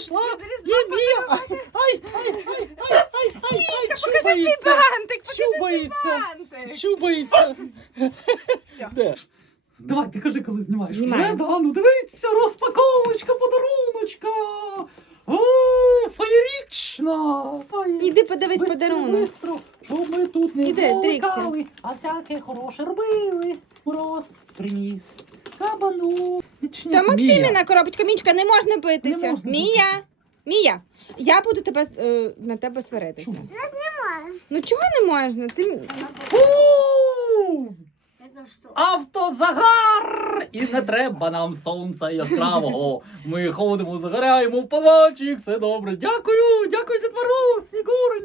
прийшла і б'є. Ай, ай, ай, ай, ай, ай, ай, покажи свій чубається. бантик, Чубається. Чубається. Всьо. Давай, ти кажи, коли знімаєш. Знімаю. Е, да, ну дивіться, розпаковочка, подаруночка. О, феєрічна. Іди подивись бистро, подарунок. бистро, щоб ми тут не Іди, Тріксі. блукали, а всяке хороше робили. Мороз приніс. Кабану. Відчиніть. Та. Максиміна коробочка, Мічка, не можна битися. Не можна Мія, Мія, я буду тебе е, на тебе сваритися. Ну чого не можна? Це Фу! Автозагар! І не треба нам сонця яскравого. Ми ходимо, загоряємо в палачик, все добре. Дякую, дякую, Дід Мороз, Снігуренька. О, хо-хо.